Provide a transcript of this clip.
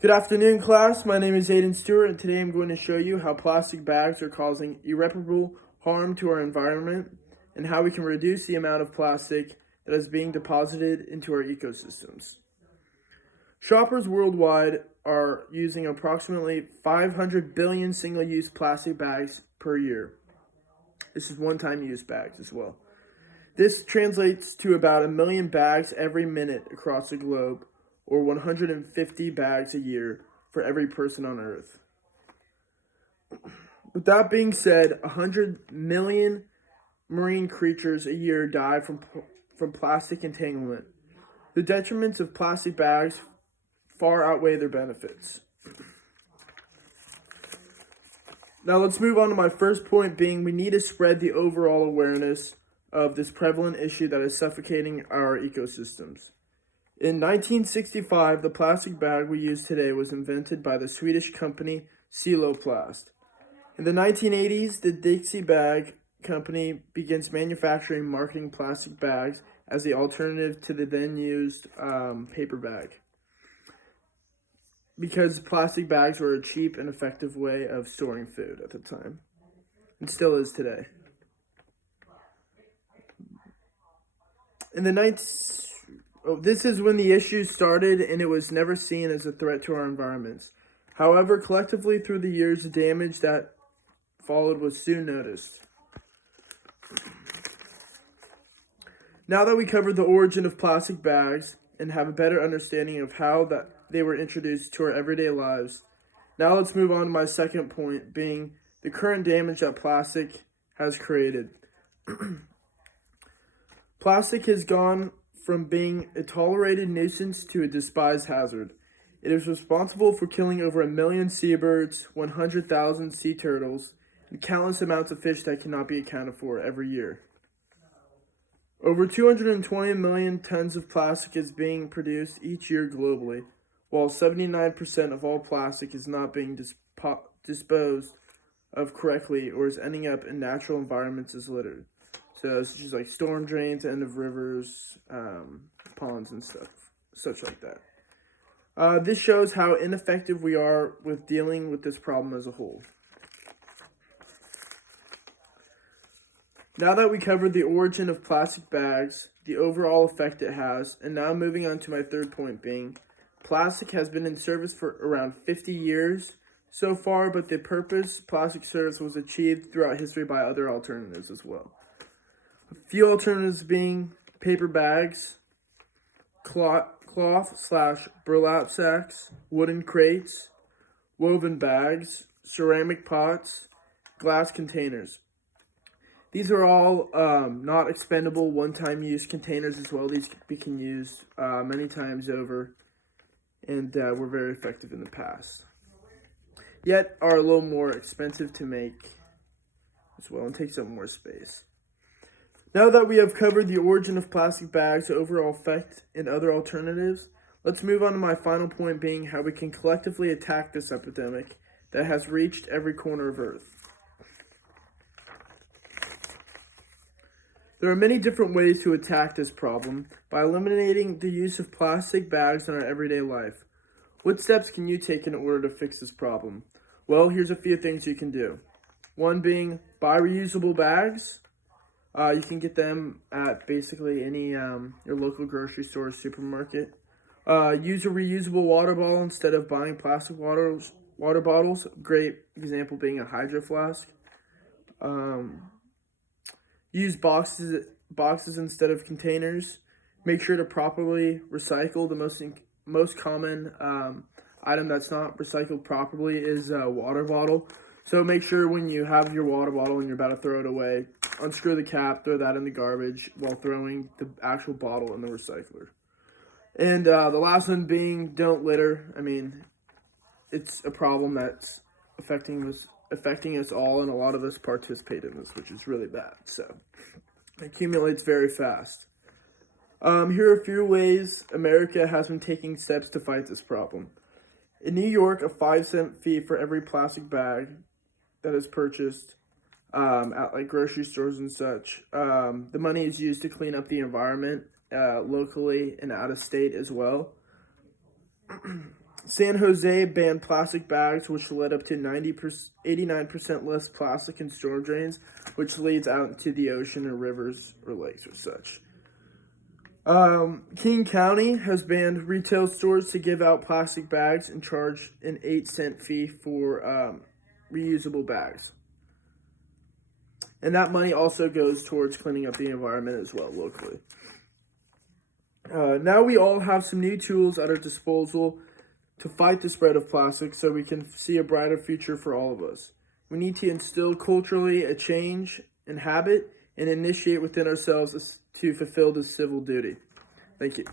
Good afternoon, class. My name is Aidan2, and today I'm going to show you how plastic bags are causing irreparable harm to our environment and how we can reduce the amount of plastic that is being deposited into our ecosystems. Shoppers worldwide are using approximately 500 billion single-use plastic bags per year. This is one-time use bags as well. This translates to about 1 million bags every minute across the globe, or 150 bags a year for every person on Earth. With that being said, 100 million marine creatures a year die from plastic entanglement. The detriments of plastic bags far outweigh their benefits. Now let's move on to my first point, being we need to spread the overall awareness of this prevalent issue that is suffocating our ecosystems. In 1965, the plastic bag we use today was invented by the Swedish company Celoplast. In the 1980s, the Dixie Bag Company begins manufacturing and marketing plastic bags as the alternative to the then used paper bag, because plastic bags were a cheap and effective way of storing food at the time, and still is today. In the This is when the issue started, and it was never seen as a threat to our environments. However, collectively through the years, the damage that followed was soon noticed. Now that we covered the origin of plastic bags and have a better understanding of how that they were introduced to our everyday lives, now let's move on to my second point, being the current damage that plastic has created. Plastic has gone from being a tolerated nuisance to a despised hazard. It is responsible for killing over 1 million seabirds, 100,000 sea turtles, and countless amounts of fish that cannot be accounted for every year. Over 220 million tons of plastic is being produced each year globally, while 79% of all plastic is not being disposed of correctly or is ending up in natural environments as litter. So such as like storm drains, end of rivers, ponds and stuff, such like that. This shows how ineffective we are with dealing with this problem as a whole. Now that we covered the origin of plastic bags, the overall effect it has, and now moving on to my third point, being plastic has been in service for around 50 years so far, but the purpose plastic serves was achieved throughout history by other alternatives as well. A few alternatives being paper bags, cloth/burlap sacks, wooden crates, woven bags, ceramic pots, glass containers. These are all not expendable, one-time use containers as well. These can be used many times over, and were very effective in the past. Yet are a little more expensive to make as well and take up more space. Now that we have covered the origin of plastic bags, the overall effect, and other alternatives, let's move on to my final point, being how we can collectively attack this epidemic that has reached every corner of Earth. There are many different ways to attack this problem by eliminating the use of plastic bags in our everyday life. What steps can you take in order to fix this problem? Well, here's a few things you can do. One being buy reusable bags. You can get them at basically any your local grocery store or supermarket. Use a reusable water bottle instead of buying plastic water bottles. Great example being a Hydro Flask. Use boxes instead of containers. Make sure to properly recycle. The most common item that's not recycled properly is a water bottle. So make sure when you have your water bottle and you're about to throw it away, unscrew the cap, throw that in the garbage while throwing the actual bottle in the recycler. And the last one being don't litter. I mean, it's a problem that's affecting us all, and a lot of us participate in this, which is really bad. So it accumulates very fast. Here are a few ways America has been taking steps to fight this problem. In New York, a 5-cent fee for every plastic bag that is purchased at like grocery stores and such. The money is used to clean up the environment locally and out of state as well. San Jose banned plastic bags, which led up to 89% less plastic in storm drains, which leads out into the ocean or rivers or lakes or such. King County has banned retail stores to give out plastic bags and charge an 8-cent fee for reusable bags. And that money also goes towards cleaning up the environment as well locally. Now we all have some new tools at our disposal to fight the spread of plastic so we can see a brighter future for all of us. We need to instill culturally a change in habit and initiate within ourselves to fulfill this civil duty. Thank you.